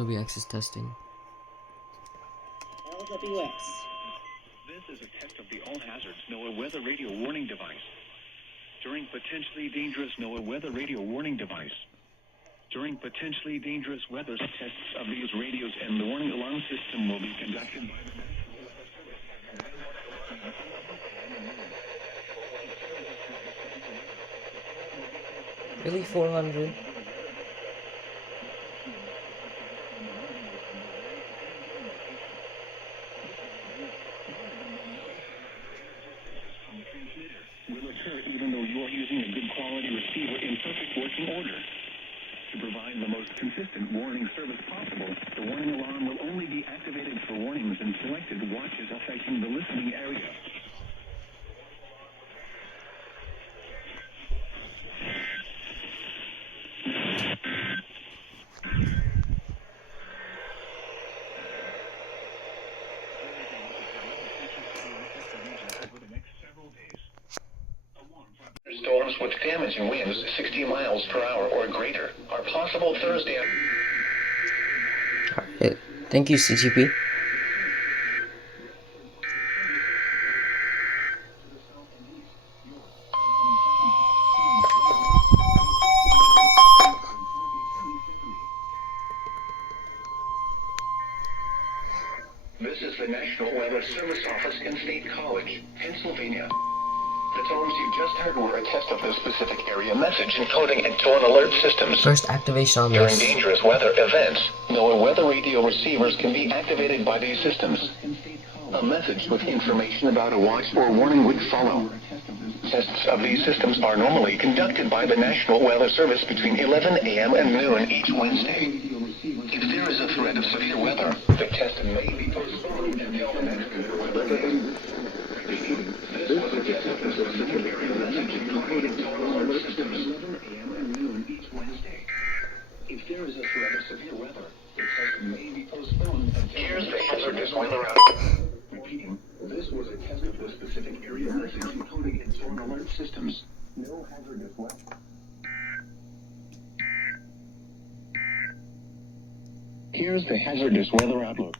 LWX is testing. LWX. This is a test of the All Hazards NOAA Weather Radio Warning Device. During potentially dangerous NOAA Weather Radio Warning Device. During potentially dangerous weather, tests of these radios and the warning alarm system will be conducted by the Really, 400? will occur even though you are using a good quality receiver in perfect working order. To provide the most consistent warning service possible, the warning alarm will only be activated for warnings in selected watches affecting the listening area. Storms with damaging winds 60 miles per hour or greater are possible Thursday. Alright, thank you, CTP. This is the National Weather Service Office in State College, Pennsylvania. The tones you just heard were a test of the specific area message encoding and tone alert systems. First activation on During this. dangerous weather events, NOAA weather radio receivers can be activated by these systems. A message with information about a watch or warning would follow. Tests of these systems are normally conducted by the National Weather Service between 11 a.m. and noon each Wednesday. If there is a threat of severe weather, the test may be postponed until the next weather day. This was a test of the specific area message encoding tone alert systems. 11 a.m. and noon each Wednesday. If there is a threat of severe weather, the test may be postponed until here's the hazardous weather out. Repeating, this was a test of the specific area message encoding and tone alert systems. No hazardous weather. Here's the hazardous weather outlook.